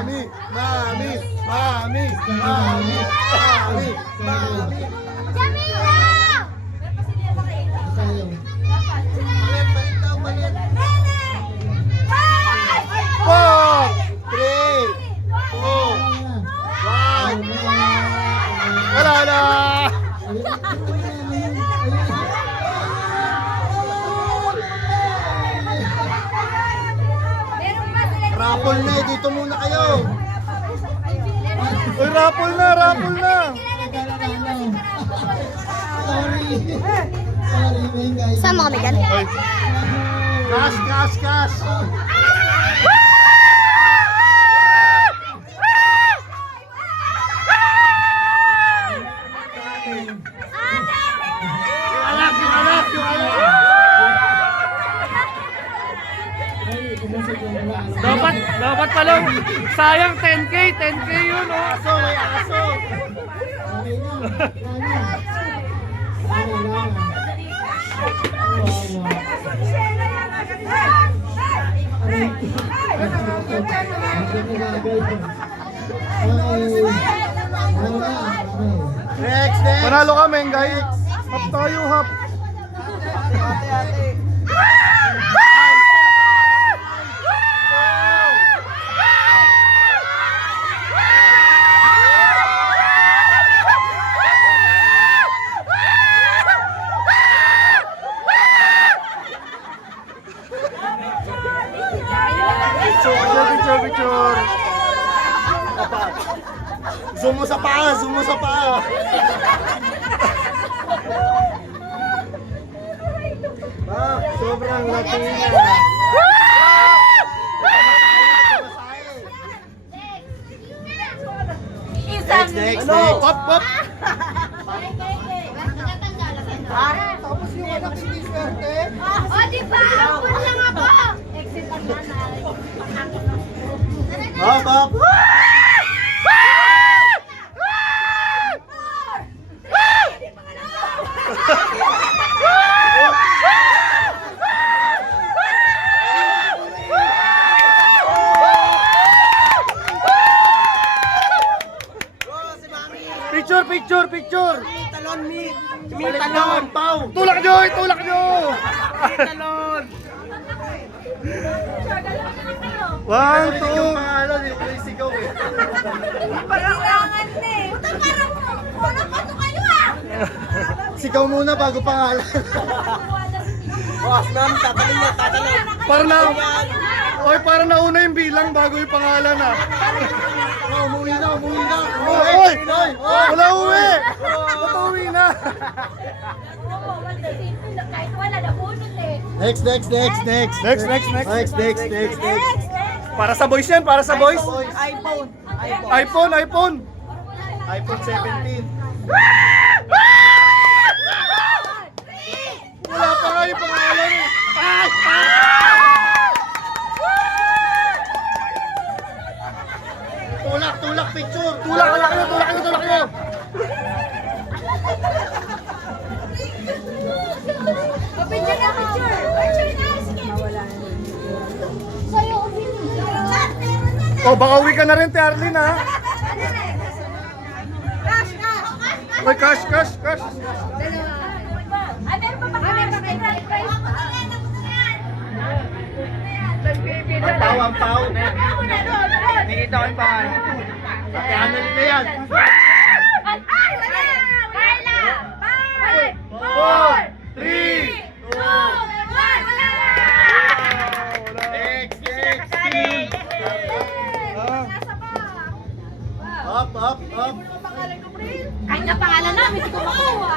Mami! Mami! Mami! Mami! Mami! Mami! Jamila! Four! Three! Two! One! Wala na! Rapol na eh, dito muna kayo. Uy, rapol na, rapol na. Saan mo kami gan? Uy. Cash, cash, cash. Yung anak, yung anak. Dapat pala, sayang 10K yun, oh. Aso, may aso. Next, next. Panalo ka, Mengay. Hap tayo, hap. Picture. Zoom mo sa paa, zoom mo sa paa. Sobrang Latina. Next, next, next. Hop, hop. Tapos yung anak hindi swerte. O, di ba? Hapon lang ako! Exit ang nanay. Hop, hop. Picture. Talon, mi talon, pau. Tulak nyo. Talon. One, Yung two. pangalan, yung sigaw eh. Kailangan na eh. Puta, parang wala pa to kayo ah! Sigaw muna bago pangalan. Para nauna yung bilang bago yung pangalan, ah. Umuwi na. Oy! Wala uwi! Ba't uwi na? Oo, kahit wala, nabunot eh. Next. Next. Para sa boys yan, para sa boys. iPhone. iPhone 17. Wala pa nga yung pangalan, eh. Tulak picture. Tulak nyo. Picture na, picture. Picture na, sige. Sa'yo, Oh, baka uwi ka na rin, Te Arlene, ha? Cash. May cash. Dalawa. Ay, meron pa ba cash? Price. Ang pau. Ako na doon. Nakita ko yung pangalan. Ano nila yan? Ay, wala! Carla! 5, 4, 3, 2, 1, wala! Next. Nasa pa. Up. Kahit nga pangalan namin, hindi ko makuha.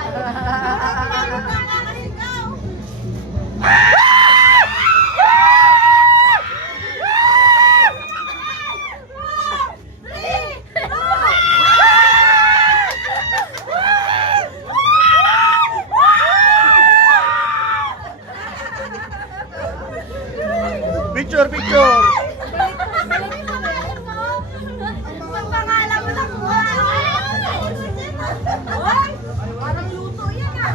Picture. Pagpangalan mo na kuha. Parang luto yan ah.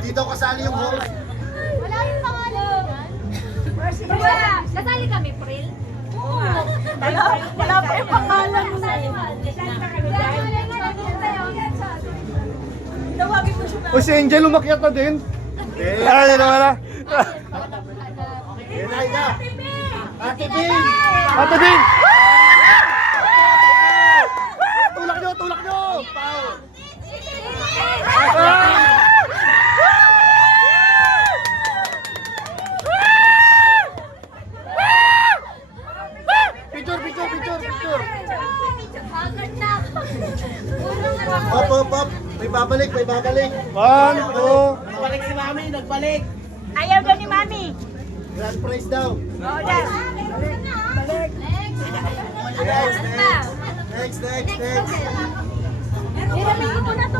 Di daw kasali yung host. Wala yung pangalan. Wala. Kasali kami, Pril? Oo. Wala pa yung pangalan mo. Tawagin mo siya. O si Angel umakyat na din. Ah, yun naman na. Yan na, ina. Ate Bing! Ate Bing! Tulak nyo, tulak nyo! Picture, picture, picture, picture. Hop, hop, hop. May babalik, may babalik. 1, 2. Nagbalik si Mami, nagbalik. Ayaw daw ni Mami. Grand prize daw. Oh, yan. Next, next. Next, next, next. Nilalaman mo na ito.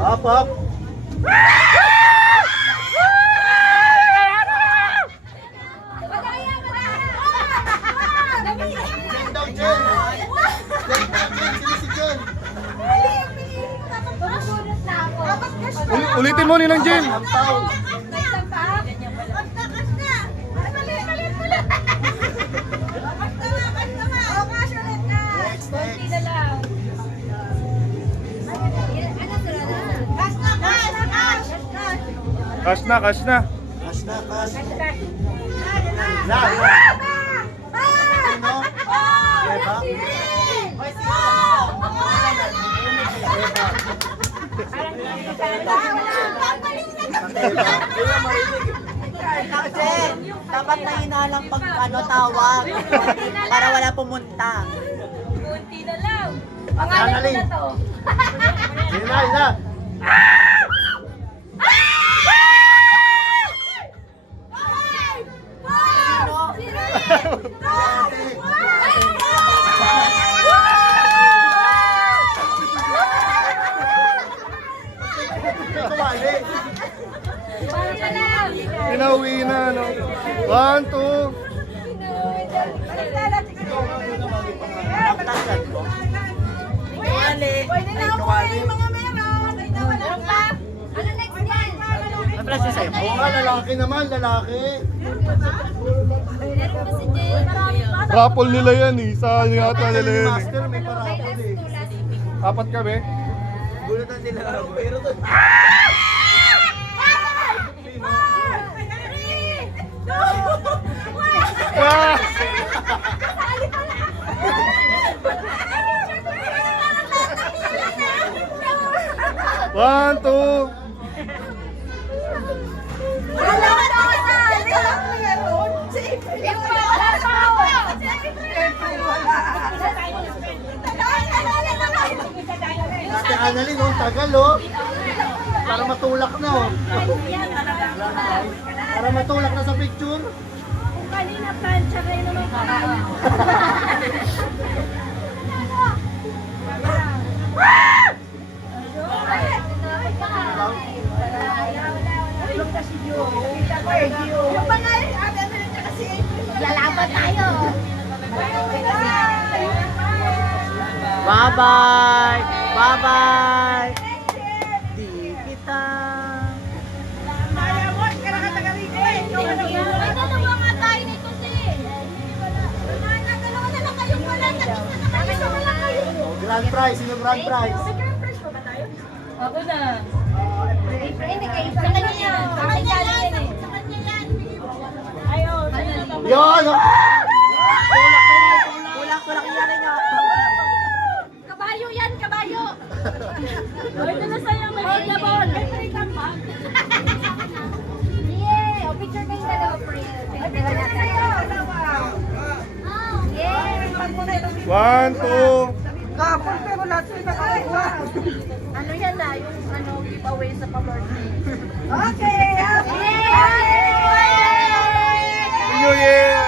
Hop, hop. Jen daw, Jen. Jen daw, Jen. Sino si Jen? Ulitin mo nilang Jen. Ang tao. Next, next. Cash na, cash na. Cash na, cash. Jen, dapat na hinalang pag ano tawag para wala pumunta. Kunti na lang. Pangalan mo na to. Yun na, yun na. Kumali. Pinauwi na, no? 1, 2. Pagtanggal ko. Pwede na ako yung mga meron. Meron pa? Ano next yan? May flash sa'yo. Oo nga, lalaki naman, lalaki. Meron pa si Jen. Raffle nila yan eh. Sa yata nila yan eh. Master, may parapol eh. Apat kami. Gulatan sila. Pero to. Ah! One, two. Ate Annalyn, ang tagal oh. Para matulak na oh. Para matulak na sa picture. Kung kanina plancha kayo naman lalaban tayo. Bye-bye! Bye-bye! Di kita. Dalawa nga tayo nito, sis. Dalawa na lang kayo pala. Nakita na lang kayo. Grand prize, sino grand prize? Ako na. Hindi kayo. Sa kanya yan. Sa kanya yan. Sa kanya yan. Ayaw. Yun! Oh. Kulang-kulang yan nyo. Kabayo yan, kabayo. Ay, ito na sa'yo. May football. Yeah. O, picture kayong dalawa, friend. Picture na sa'yo. Yeah. 1, 2. Ano yan na? Yung ano, giveaway sa pa-birthday. Okay! New Year!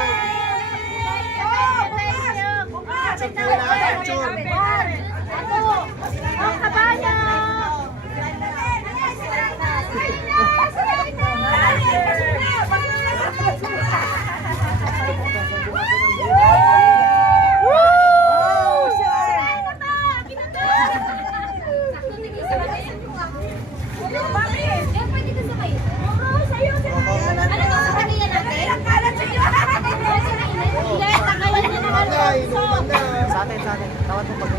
Tawad mo pag